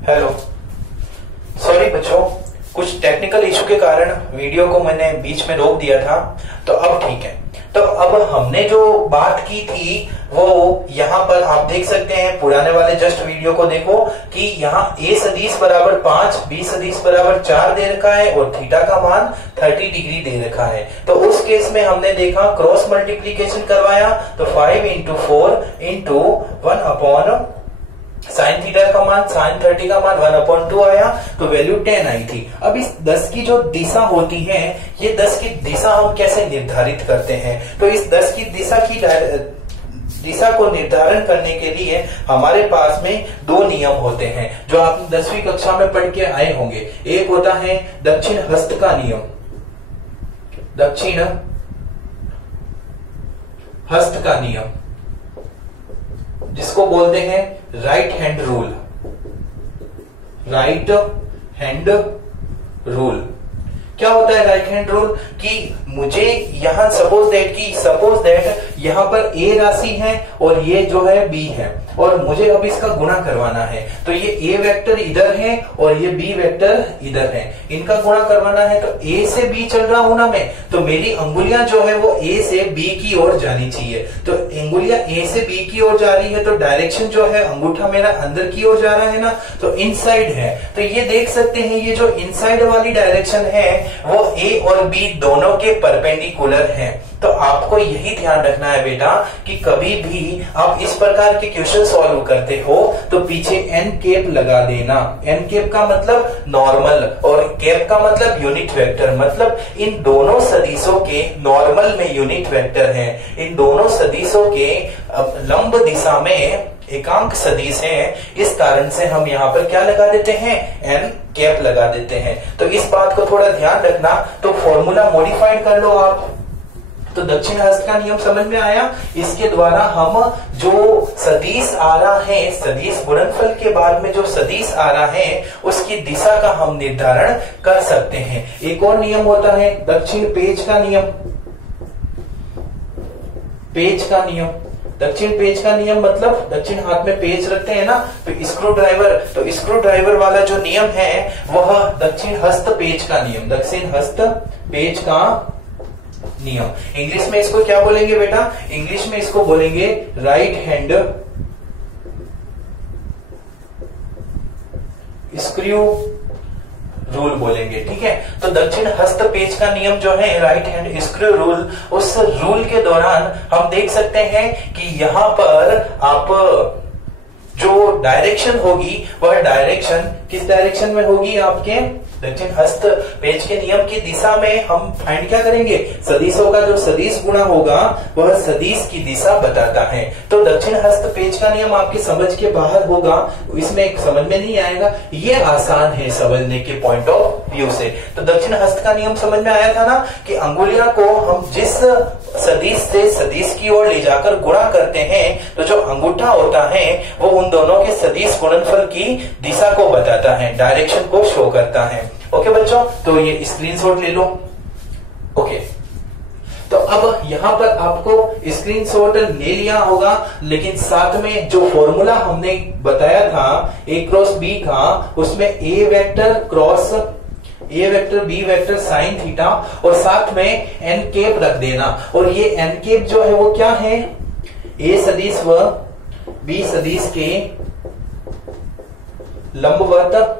Hello, sorry बच्चों, कुछ technical issue के कारण वीडियो को मैंने बीच में रोक दिया था। तो अब ठीक है। तो अब हमने जो बात की थी वो यहाँ पर आप देख सकते हैं, पुराने वाले जस्ट वीडियो को देखो कि यहाँ a सदिश बराबर 5, b सदिश बराबर 4 दे रखा है और थीटा का मान 30 डिग्री दे रखा है। तो उस केस में हमने देखा क्रॉस मल्टीप्लीकेशन करवाया तो 5 into 4 into 1 upon sine theta का मान, साइन 30 का मान 1/2 आया, तो वैल्यू 10 आई थी। अब इस 10 की जो दिशा होती है, ये 10 की दिशा हम कैसे निर्धारित करते हैं? तो इस 10 की दिशा को निर्धारण करने के लिए हमारे पास में दो नियम होते हैं जो आप 10वीं कक्षा में पढ़ के आए होंगे। एक होता है दक्षिण हस्त का नियम, दक्षिण हस्त का नियम, जिसको बोलते हैं right hand rule. Right hand rule क्या होता है राइट हैंड रूल? कि मुझे यहां सपोज दैट यहां पर ए राशि है और ये जो है बी है और मुझे अब इसका गुणा करवाना है। तो ये ए वेक्टर इधर है और ये बी वेक्टर इधर है, इनका गुणा करवाना है। तो ए से बी चल रहा हूं ना मैं, तो मेरी अंगुलियां जो है वो ए से बी की ओर जानी चाहिए। तो अंगुलियां ए से बी की ओर जा रही है तो डायरेक्शन जो है अंगूठा मेरा अंदर की ओर जा रहा है ना, तो इनसाइड है। तो ये देख सकते हैं ये जो इनसाइड वाली डायरेक्शन है वो ए और बी दोनों के परपेंडिकुलर है। तो आपको यही ध्यान रखना है बेटा कि कभी भी आप इस प्रकार के क्वेश्चन सॉल्व करते हो तो पीछे एन कैप लगा देना। एन कैप का मतलब नॉर्मल और कैप का मतलब यूनिट वेक्टर, मतलब इन दोनों सदिशों के नॉर्मल में यूनिट वेक्टर है, इन दोनों सदिशों के लंब दिशा में एकांक सदिश है। इस कारण से हम यहाँ पर क्या लगा देते हैं? एन कैप लगा देते हैं। तो इस बात को थोड़ा ध्यान रखना। तो फॉर्मूला मॉडिफाइड कर लो आप। तो दक्षिण हस्त का नियम समझ में आया। इसके द्वारा हम जो सदिश आ रहा है, सदिश गुणनफल के बाद में जो सदिश आ रहा है उसकी दिशा का हम निर्धारण कर सकते हैं। एक और नियम होता है दक्षिण पेज का नियम। पेज का नियम, दक्षिण पेज का नियम मतलब दक्षिण हाथ में पेज रखते हैं ना, तो स्क्रू ड्राइवर, तो स्क्रू ड्राइवर वाला जो नियम है वह दक्षिण हस्त पेज का नियम, दक्षिण हस्त पेज का नियम। इंग्लिश में इसको क्या बोलेंगे बेटा? इंग्लिश में इसको बोलेंगे राइट हैंड स्क्रू रूल बोलेंगे, ठीक है। तो दक्षिण हस्त पेज का नियम जो है राइट हैंड स्क्रू रूल, उस रूल के दौरान हम देख सकते हैं कि यहां पर आप जो डायरेक्शन होगी वह डायरेक्शन किस डायरेक्शन में होगी? आपके दक्षिण हस्त पेज के नियम की दिशा में हम फाइंड क्या करेंगे? सदिशों का जो सदिश गुणा होगा वह सदिश की दिशा बताता है। तो दक्षिण हस्त पेज का नियम आपकी समझ के बाहर होगा, इसमें समझ में नहीं आएगा, ये आसान है समझने के पॉइंट ऑफ व्यू से। तो दक्षिण हस्त का नियम समझ में आया था ना कि अंगुलियां को हम जिस सदिश से सदिश की ओर ले जाकर गुणा करते हैं तो जो अंगूठा होता है वो उन दोनों के सदिश गुणनफल की दिशा को बताता है, डायरेक्शन को शो करता है। ओके बच्चों, तो ये स्क्रीनशॉट ले लो। ओके, तो अब यहां पर आपको स्क्रीनशॉट ले लिया होगा, लेकिन साथ में जो फॉर्मूला हमने बताया था ए क्रॉस बी का, उसमें A vector cross A vector B vector sine theta और साथ में एन कैप रख देना। और ये एन कैप जो है वो क्या है? ए सदिश व बी सदिश के लंबवत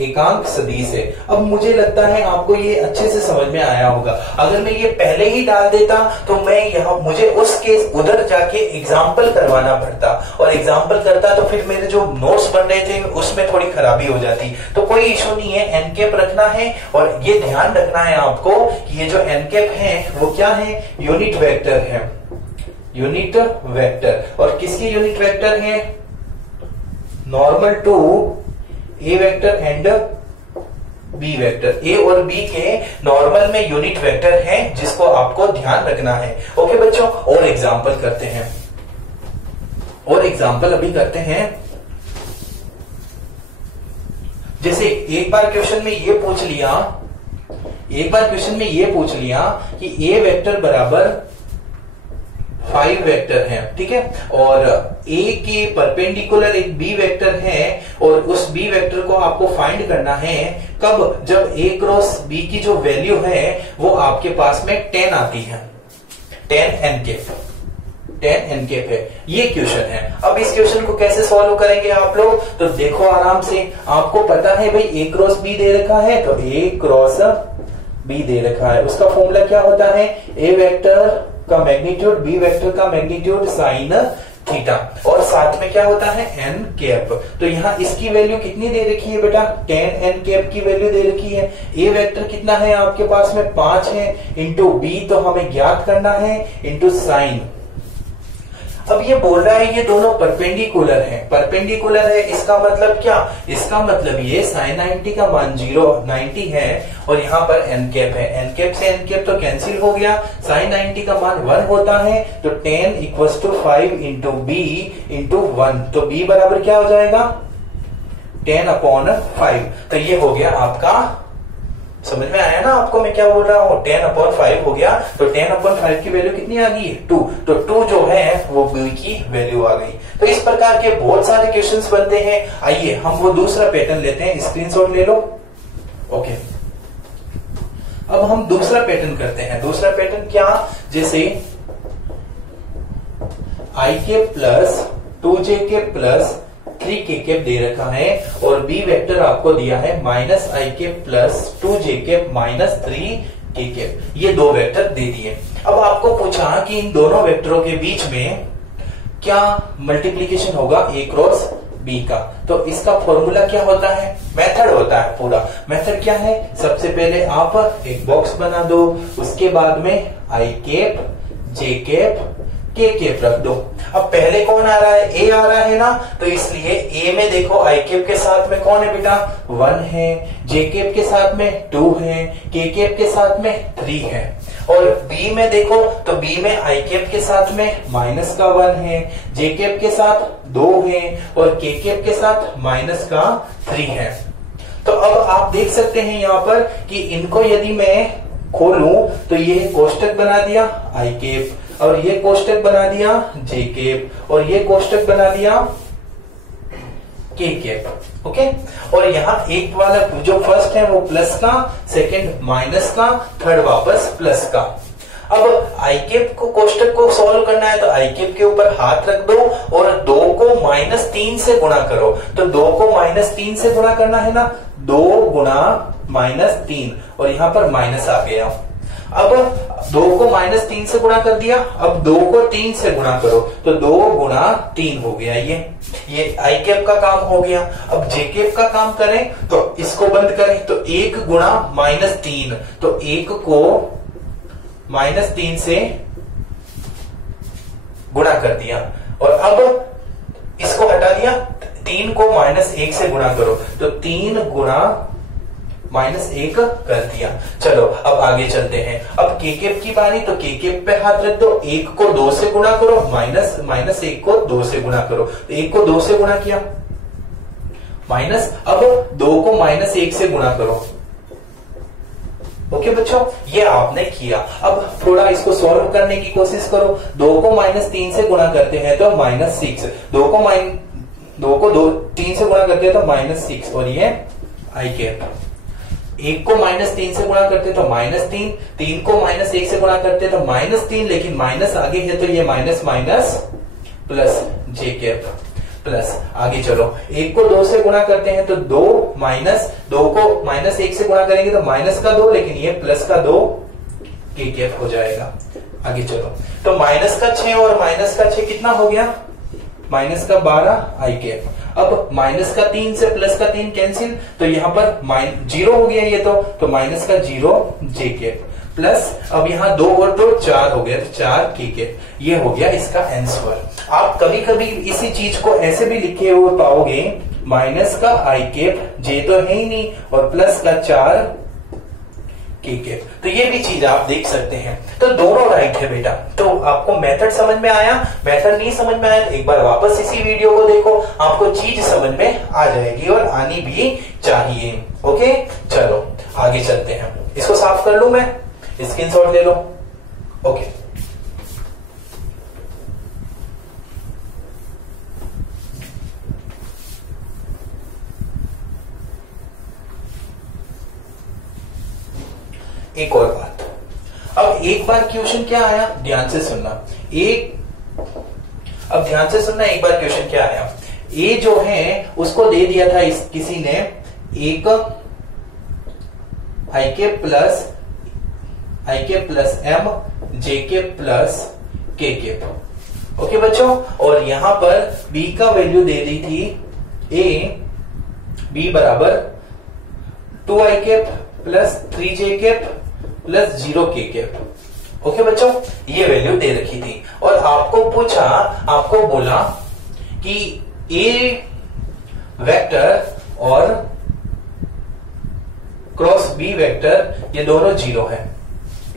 एकांक सदिश है। अब मुझे लगता है आपको ये अच्छे से समझ में आया होगा। अगर मैं ये पहले ही डाल देता तो मैं यहाँ मुझे उस केस उधर जाके एग्जाम्पल करवाना पड़ता और एग्जाम्पल करता तो फिर मेरे जो नोट्स बन रहे थे उसमें थोड़ी खराबी हो जाती। तो कोई इशू नहीं है, एन कैप रखना है और ये ध्यान रखना है आपको कि ये जो एन कैप है वो क्या है? यूनिट वेक्टर है, यूनिट वेक्टर। और किसके यूनिट वेक्टर है? Normal to A vector and B vector. A और बी के नॉर्मल में यूनिट वेक्टर है जिसको आपको ध्यान रखना है। ओके बच्चों, और एग्जाम्पल करते हैं, और एग्जाम्पल अभी करते हैं। जैसे एक बार क्वेश्चन में ये पूछ लिया कि ए वेक्टर बराबर 5 वेक्टर हैं, ठीक है, और A के परपेंडिकुलर एक B वेक्टर है और उस B वेक्टर को आपको फाइंड करना है कब, जब A क्रॉस B की जो वैल्यू है वो आपके पास में 10 आती है, 10 एनकेप है। ये क्वेश्चन है। अब इस क्वेश्चन को कैसे सॉल्व करेंगे आप लोग, तो देखो आराम से, आपको पता है भाई A क्रॉस B दे रखा है, तो A क्रॉस B दे रखा है, उसका फॉर्मूला क्या होता है, A वेक्टर का मैग्नीट्यूड B वेक्टर का मैग्नीट्यूड साइन थीटा, और साथ में क्या होता है एन कैप। तो यहाँ इसकी वैल्यू कितनी दे रखी है बेटा, 10 एन कैप की वैल्यू दे रखी है। ए वेक्टर कितना है आपके पास में 5 है, इंटू बी तो हमें ज्ञात करना है, इंटू साइन। अब ये बोल रहा है ये दोनों परपेंडिकुलर हैं, परपेंडिकुलर है, इसका मतलब क्या, इसका मतलब ये साइन 90 का मान 90 है और यहाँ पर एन कैप है, एन कैप से एन कैप तो कैंसिल हो गया, साइन 90 का मान 1 होता है, तो 10 equals to 5 into B into 1, तो बी बराबर क्या हो जाएगा 10/5। तो ये हो गया आपका, समझ में आया ना आपको मैं क्या बोल रहा हूँ, 10/5 हो गया, तो 10/5 की वैल्यू कितनी आ गई है 2, तो 2 जो है वो बी की वैल्यू आ गई। तो इस प्रकार के बहुत सारे क्वेश्चंस बनते हैं। आइए हम वो दूसरा पैटर्न लेते हैं, स्क्रीनशॉट ले लो। ओके, अब हम दूसरा पैटर्न करते हैं। दूसरा पैटर्न क्या, जैसे आई के प्लस 2j के प्लस 3k कैप दे रखा है और b वेक्टर आपको दिया है -ik plus 2j cap minus 3k cap, ये दो वेक्टर दे दिए। अब आपको पूछा कि इन दोनों वेक्टरों के बीच में क्या मल्टीप्लीकेशन होगा a क्रॉस b का, तो इसका फॉर्मूला क्या होता है, मेथड होता है पूरा। मेथड क्या है, सबसे पहले आप एक बॉक्स बना दो, उसके बाद में i cap j cap k cap रख दो। अब पहले कौन आ रहा है, a आ रहा है ना, तो इसलिए a में देखो i कैप के साथ में कौन है बेटा 1 है, j कैप के साथ में 2 है, k कैप के साथ में 3 है, और b में देखो तो b में i कैप के साथ में माइनस का 1 है, j कैप के साथ 2 है और k कैप के साथ माइनस का 3 है। तो अब आप देख सकते हैं यहाँ पर कि इनको यदि मैं खोलूं तो ये कोष्टक बना दिया i कैप, और ये कोष्टक बना दिया j कैप, और ये कोष्टक बना दिया k कैप। ओके, और यहाँ एक वाला जो फर्स्ट है वो प्लस का, सेकंड माइनस का, थर्ड वापस प्लस का। अब i कैप को कोष्टक को सॉल्व करना है तो i कैप के ऊपर हाथ रख दो और 2 को -3 से गुणा करो। तो 2 को -3 से गुणा करना है ना, 2 गुणा -3, और यहाँ पर माइनस आ गया। अब 2 को -3 से गुणा कर दिया, अब 2 को 3 से गुणा करो, तो 2 गुणा 3 हो गया। ये i कैप का काम हो गया। अब j कैप का काम करें तो इसको बंद करें, तो 1 गुणा -3, तो 1 को -3 से गुणा कर दिया, और अब इसको हटा दिया, 3 को -1 से गुणा करो, तो 3 गुणा -1 कर दिया। चलो अब आगे चलते हैं। अब k कैप की बारी, तो k कैप पे हाथ रख दो, 1 को 2 से गुणा करो, -1 को 2 से गुणा करो, तो 1 को 2 से गुणा किया माइनस, अब 2 को -1 से गुणा करो। ओके बच्चों, ये आपने किया। अब थोड़ा इसको सॉल्व करने की कोशिश करो। 2 को -3 से गुणा करते हैं तो -6, 2 को 3 से गुणा करते हैं तो -6, और ये i कैप। 1 को -3 से गुणा करते तो -3, 3 को -1 से गुणा करते तो -3, लेकिन माइनस आगे है तो ये minus minus plus j cap plus. आगे चलो, 1 को 2 से गुणा करते हैं तो 2 को -1 से गुणा करेंगे तो माइनस का 2, लेकिन ये प्लस का 2 k कैप हो जाएगा। आगे चलो, तो माइनस का 6 और माइनस का 6 कितना हो गया, माइनस का 12 i कैप। अब माइनस का 3 से प्लस का 3 कैंसिल, तो यहाँ पर 0 हो गया ये, तो माइनस का 0 j कैप प्लस, अब यहाँ 2 और 2 4 हो गया, तो 4 k कैप। ये हो गया इसका आंसर। आप कभी कभी इसी चीज को ऐसे भी लिखे हुए पाओगे, माइनस का i कैप, j तो है ही नहीं, और प्लस का 4 k कैप। तो ये भी चीज आप देख सकते हैं। तो दोनों राइट है बेटा। तो आपको मेथड समझ में आया, मेथड नहीं समझ में आया तो एक बार वापस इसी वीडियो को देखो, आपको चीज समझ में आ जाएगी और आनी भी चाहिए। ओके, चलो आगे चलते हैं। इसको साफ कर लूं मैं, स्क्रीनशॉट ले लो। ओके, एक और बात, अब एक बार क्वेश्चन क्या आया, ध्यान से सुनना। अब ध्यान से सुनना, एक बार क्वेश्चन क्या आया, ए जो है उसको दे दिया था किसी ने एक आई के प्लस एम जे के प्लस के के। ओके बच्चों, और यहां पर बी का वैल्यू दे दी थी बी बराबर 2i cap plus 3j cap plus 0k cap. Okay बच्चों, ये वैल्यू दे रखी थी और आपको पूछा, आपको बोला कि ए वेक्टर और क्रॉस बी वेक्टर ये दोनों 0 है,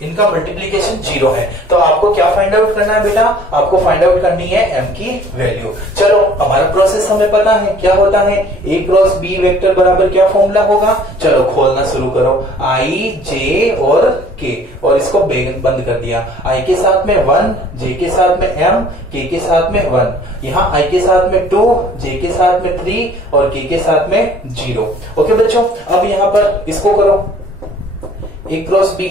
इनका मल्टीप्लीकेशन 0 है। तो आपको क्या फाइंड आउट करना है बेटा, आपको फाइंड आउट करनी है एम की वैल्यू। चलो, हमारा प्रोसेस हमें पता है क्या होता है, ए क्रॉस बी वेक्टर बराबर क्या फॉर्मूला होगा। चलो खोलना शुरू करो, आई जे और के, और इसको बंद कर दिया। आई के साथ में 1, जे के साथ में एम, के साथ में 1, यहाँ आई के साथ में 2, जे के साथ में 3 और के साथ में 0। ओके बच्चों, अब यहाँ पर इसको करो, ए क्रॉस बी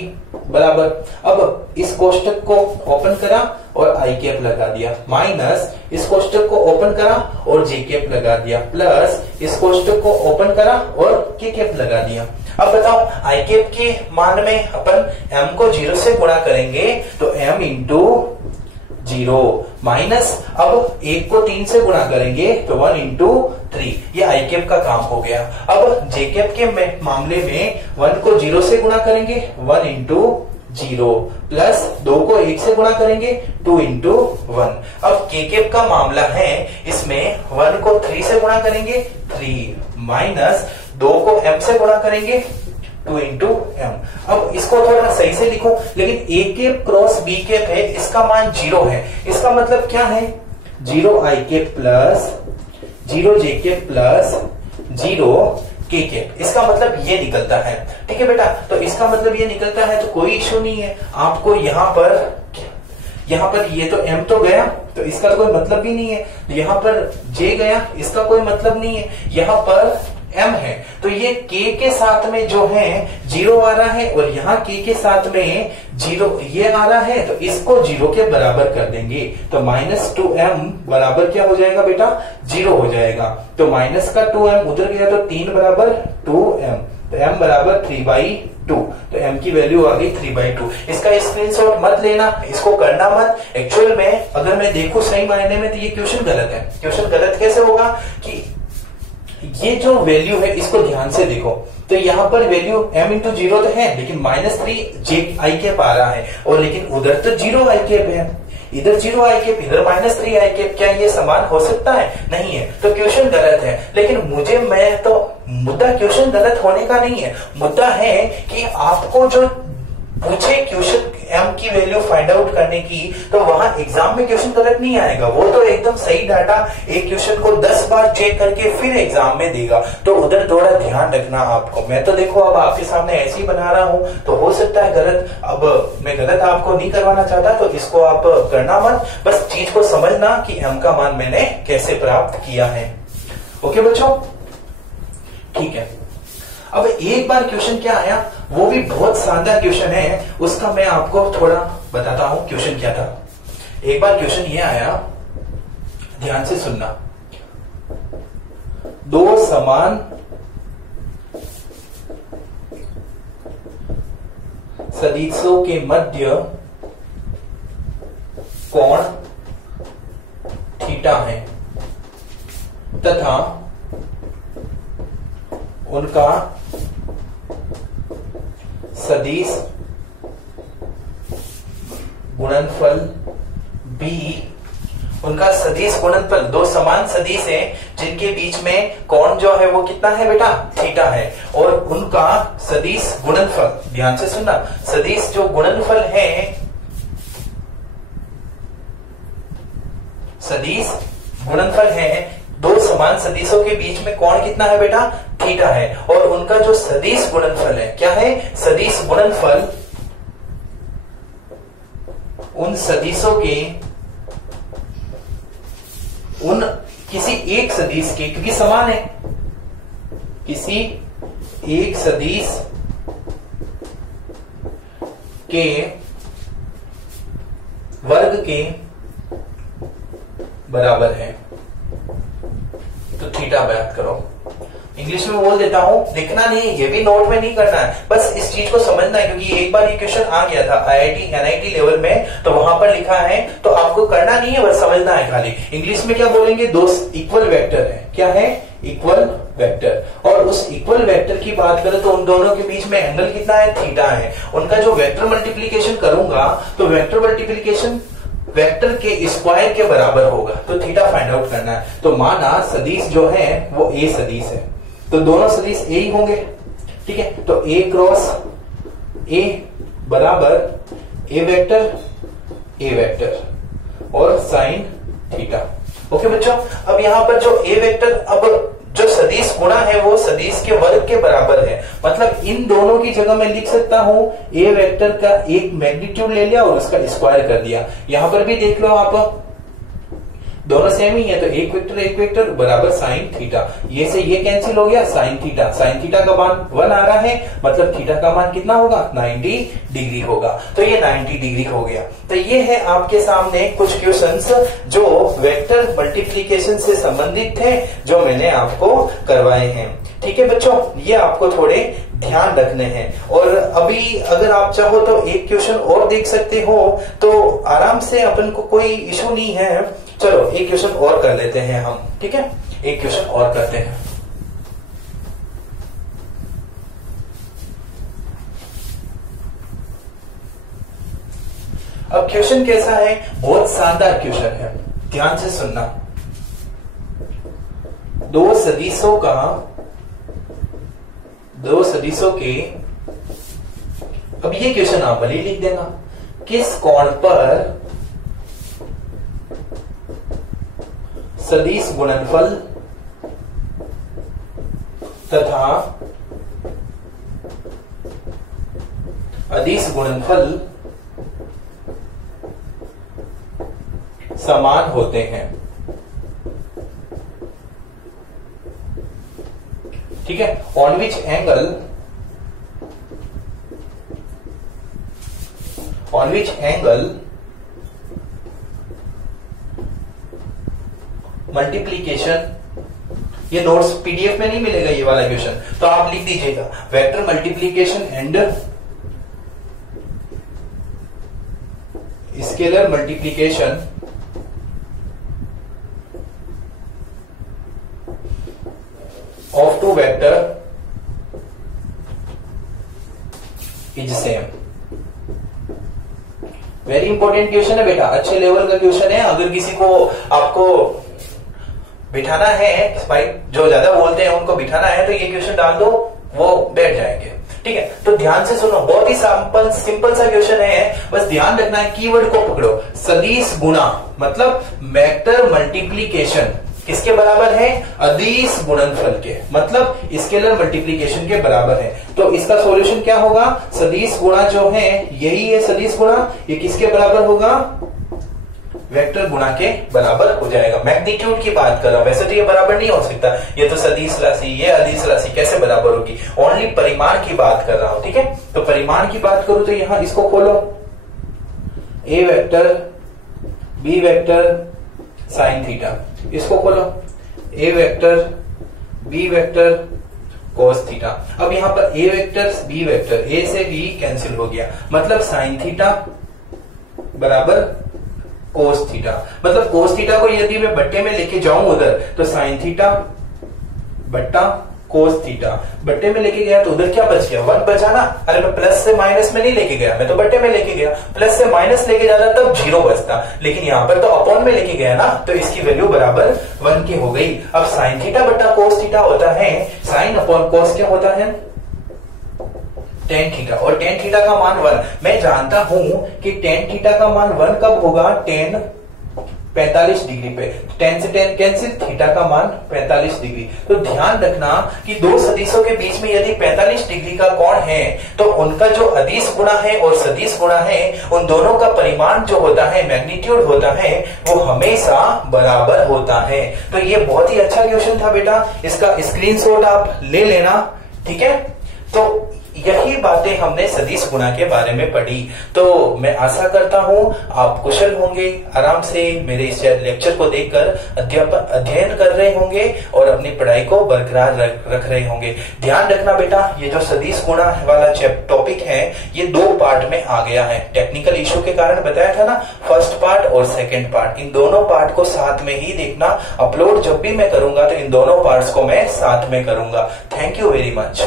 बराबर, अब इस कोष्टक को ओपन करा और आई कैप लगा दिया, माइनस इस कोष्टक को ओपन करा और जे कैप लगा दिया, प्लस इस कोष्टक को ओपन करा और के कैप लगा दिया। अब बताओ, आई कैप के मान में अपन m को 0 से गुणा करेंगे तो m इंटू 0 माइनस, अब 1 को 3 से गुणा करेंगे तो 1 इंटू 3, ये आई कैप का काम हो गया। अब जे कैप के मामले में 1 को 0 से गुणा करेंगे 1 इंटू 0 प्लस 2 को 1 से गुणा करेंगे 2 इंटू 1। अब के कैप का मामला है, इसमें 1 को 3 से गुणा करेंगे 3 माइनस 2 को m से गुणा करेंगे 2 इंटू एम। अब इसको थोड़ा सही से लिखो, लेकिन A cap cross B cap है, इसका मान 0 है, इसका मतलब क्या है 0 आई कैप प्लस 0 जे कैप प्लस 0 के कैप, इसका मतलब ये निकलता है। ठीक है बेटा, तो इसका मतलब ये निकलता है तो कोई इश्यू नहीं है। आपको यहाँ पर ये तो m तो गया तो इसका तो कोई मतलब भी नहीं है, यहाँ पर j गया इसका कोई मतलब नहीं है, यहाँ पर m है तो ये k के साथ में जो है 0 आ रहा है और यहाँ k के साथ में 0 ये आ रहा है, तो इसको 0 के बराबर कर देंगे तो -2m बराबर क्या हो जाएगा बेटा 0 हो जाएगा। तो माइनस का 2m उधर गया तो 3 बराबर 2m, तो m बराबर 3/2, तो m की वैल्यू आ गई 3/2। इसका स्क्रीनशॉट मत लेना, इसको करना मत। एक्चुअल में अगर मैं देखूं सही मायने में तो ये क्वेश्चन गलत है। क्वेश्चन गलत कैसे होगा कि ये जो वैल्यू है इसको ध्यान से देखो, तो यहाँ पर वैल्यू m इंटू 0 तो है, लेकिन -3 जे आई कैप आ रहा है, और लेकिन उधर तो 0 आई कैप है, इधर 0 आई कैप इधर -3 आई कैप, क्या ये समान हो सकता है? नहीं है, तो क्वेश्चन गलत है। लेकिन मैं तो मुद्दा क्वेश्चन गलत होने का नहीं है, मुद्दा है कि आपको जो पूछे क्वेश्चन m की वैल्यू फाइंड आउट करने की, तो वहां एग्जाम में क्वेश्चन गलत नहीं आएगा, वो तो एकदम सही डाटा एक क्वेश्चन को 10 बार चेक करके फिर एग्जाम में देगा, तो उधर थोड़ा ध्यान रखना आपको। मैं तो देखो अब आपके सामने ऐसे ही बना रहा हूं, तो हो सकता है गलत, अब मैं गलत आपको नहीं करवाना चाहता, तो इसको आप करना मत, बस चीज को समझना कि m का मान मैंने कैसे प्राप्त किया है। ओके बच्चों, ठीक है। अब एक बार क्वेश्चन क्या आया, वो भी बहुत शानदार क्वेश्चन है, उसका मैं आपको थोड़ा बताता हूं क्वेश्चन क्या था। एक बार क्वेश्चन ये आया, ध्यान से सुनना, दो समान सदिशों के मध्य कोण थीटा है तथा उनका सदिश गुणनफल b, उनका सदिश गुणनफल, दो समान सदिश हैं जिनके बीच में कोण जो है वो कितना है बेटा थीटा है, और उनका सदिश गुणनफल, ध्यान से सुनना, सदिश जो गुणनफल है, सदिश गुणनफल है, दो समान सदिशों के बीच में कोण कितना है बेटा थीटा है, और उनका जो सदिश गुणनफल है, क्या है सदिश गुणनफल, उन सदिशों के, उन किसी एक सदिश के, क्योंकि समान है, किसी एक सदिश के वर्ग के बराबर है। तो थीटा ज्ञात करो। इंग्लिश में बोल देता हूं, लिखना नहीं, ये भी नोट में नहीं करना है, बस इस चीज को समझना है, क्योंकि एक बार ये क्वेश्चन आ गया था आईआईटी एनआईटी लेवल में, तो वहां पर लिखा है, तो आपको करना नहीं है, बस समझना है खाली। इंग्लिश में क्या बोलेंगे, दो इक्वल वेक्टर है। क्या है? Equal vector. और उस इक्वल वेक्टर की बात करें तो उन दोनों के बीच में एंगल कितना है? थीटा है। उनका जो वेक्टर मल्टीप्लीकेशन करूंगा तो वेक्टर मल्टीप्लीकेशन वेक्टर के स्क्वायर के बराबर होगा। तो थीटा फाइंड आउट करना है। तो माना सदिश जो है वो ए सदिश है, तो दोनों सदिश ए ही होंगे। ठीक है, तो ए क्रॉस ए बराबर ए वेक्टर और साइन थीटा। ओके बच्चों, अब यहां पर जो ए वेक्टर, अब जो सदिश गुणा है वो सदिश के वर्ग के बराबर है। मतलब इन दोनों की जगह मैं लिख सकता हूं ए वेक्टर का एक मैग्नीट्यूड ले लिया और उसका स्क्वायर कर दिया। यहां पर भी देख लो आप, दोनों सेम ही है, तो एक वेक्टर बराबर साइन थीटा। ये से ये कैंसिल हो गया, साइन थीटा का मान 1 आ रहा है, मतलब थीटा का मान कितना होगा? 90 डिग्री होगा। तो ये 90 डिग्री हो गया। तो ये है आपके सामने कुछ क्वेश्चंस जो वेक्टर मल्टीप्लीकेशन से संबंधित थे, जो मैंने आपको करवाए हैं। ठीक है बच्चों, ये आपको थोड़े ध्यान रखने हैं। और अभी अगर आप चाहो तो एक क्वेश्चन और देख सकते हो, तो आराम से, अपन को कोई इशू नहीं है। चलो एक क्वेश्चन और कर लेते हैं हम। ठीक है, एक क्वेश्चन और करते हैं। अब क्वेश्चन कैसा है? बहुत शानदार क्वेश्चन है, ध्यान से सुनना। दो सदिशों के, अब ये क्वेश्चन आप भले लिख देना, किस कोण पर सदिश गुणनफल तथा अदिश गुणनफल समान होते हैं। ठीक है, ऑन विच एंगल मल्टीप्लीकेशन, ये नोट्स पीडीएफ में नहीं मिलेगा ये वाला क्वेश्चन, तो आप लिख दीजिएगा vector multiplication and scalar multiplication of two vector is same. Very important question है बेटा, अच्छे लेवल का क्वेश्चन है। अगर किसी को आपको बिठाना है, भाई जो ज्यादा बोलते हैं उनको बिठाना है, तो ये क्वेश्चन डाल दो, वो बैठ जाएंगे। ठीक है, तो ध्यान से सुनो, बहुत ही सिंपल सा क्वेश्चन है, बस ध्यान रखना है, कीवर्ड को पकड़ो। सदिश गुणा मतलब वेक्टर मल्टीप्लीकेशन किसके बराबर है? अदिश गुणनफल के, मतलब स्केलर मल्टीप्लीकेशन के बराबर है। तो इसका सॉल्यूशन क्या होगा? सदिश गुणा जो है, यही है सदिश गुणा, ये किसके बराबर होगा? वेक्टर गुणा के बराबर हो जाएगा। मैग्नीट्यूड की बात कर रहा हूं, वैसे तो ये बराबर नहीं हो सकता, ये तो सदिश राशि, ये अदिश राशि, कैसे बराबर होगी? ओनली परिमाण की बात कर रहा हूं। ठीक है, तो परिमाण की बात करूं तो यहां इसको खोलो, A vector B vector sine theta, इसको खोलो, A vector B vector cos theta. अब यहां पर A vector B vector, A से बी कैंसिल हो गया, मतलब साइन थीटा बराबर कोस थीटा। मतलब कोस थीटा को यदि मैं बट्टे में लेके जाऊं उधर, तो साइन थीटा बट्टा कोस थीटा, बट्टे में लेके गया तो उधर क्या बच गया? 1 बचा ना। अरे मैं प्लस से माइनस में नहीं लेके गया, मैं तो बट्टे में लेके गया। प्लस से माइनस लेके जाता तब 0 बचता, लेकिन यहां पर तो अपॉन में लेके गया ना, तो इसकी वैल्यू बराबर 1 की हो गई। अब साइन थीटा बट्टा कोस थीटा होता है, साइन अपॉन कोस क्या होता है? टेन थीटा, और टेन थीटा का मान 1। मैं जानता हूं कि टेन थीटा का मान 1 कब होगा? 45 डिग्री पे। 10 से 10 कैंसिल, थीटा का मान 45 डिग्री। तो ध्यान रखना कि दो सदिशों के बीच में यदि 45 डिग्री का कोण है, तो उनका जो अदिश गुणा है और सदिश गुणा है, उन दोनों का परिमाण जो होता है, मैग्नीट्यूड होता है, वो हमेशा बराबर होता है। तो ये बहुत ही अच्छा क्वेश्चन था बेटा, इसका स्क्रीनशॉट आप ले लेना। ठीक है, तो यही बातें हमने सदिश गुणा के बारे में पढ़ी। तो मैं आशा करता हूं आप कुशल होंगे, आराम से मेरे इस लेक्चर को देखकर अध्ययन कर रहे होंगे और अपनी पढ़ाई को बरकरार रख रहे होंगे। ध्यान रखना बेटा, ये जो सदिश गुणा वाला टॉपिक है ये 2 पार्ट में आ गया है। टेक्निकल इश्यू के कारण बताया था ना, फर्स्ट पार्ट और सेकेंड पार्ट, इन दोनों पार्ट को साथ में ही देखना। अपलोड जब भी मैं करूंगा तो इन दोनों पार्ट्स को मैं साथ में करूंगा। Thank you very much.